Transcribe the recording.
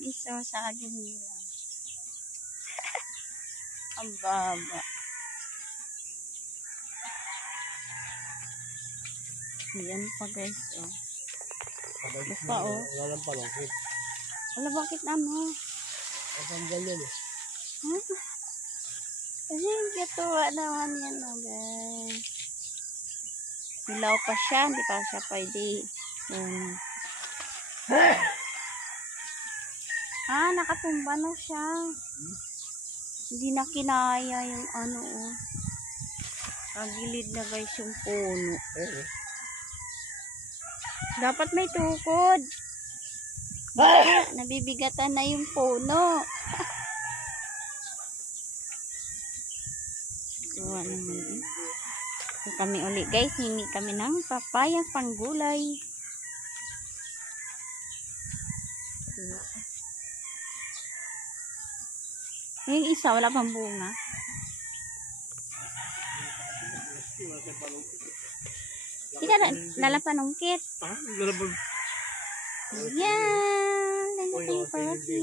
Isa sa akin nila. Ang baba. Ayan pa guys, oh. Basta, oh. Wala lang palungkit. Wala, bakit ano? Matanggal yan eh. Huh? Kasi katuwa naman yan, oh guys. Hilaw pa siya, hindi pa siya pwede. Nakatumba na siya. Hindi na kinaya yung ano, oh. Kagilid na guys yung puno. Dapat may tukod. Nabibigatan na yung puno. Tuwa naman eh. So, kami ulit guys, hingi kami ng papayang panggulay. Yung isa, wala pang bunga. Hindi ka lalapanungkit. Lalapan. Yan! Lalapan yung parati.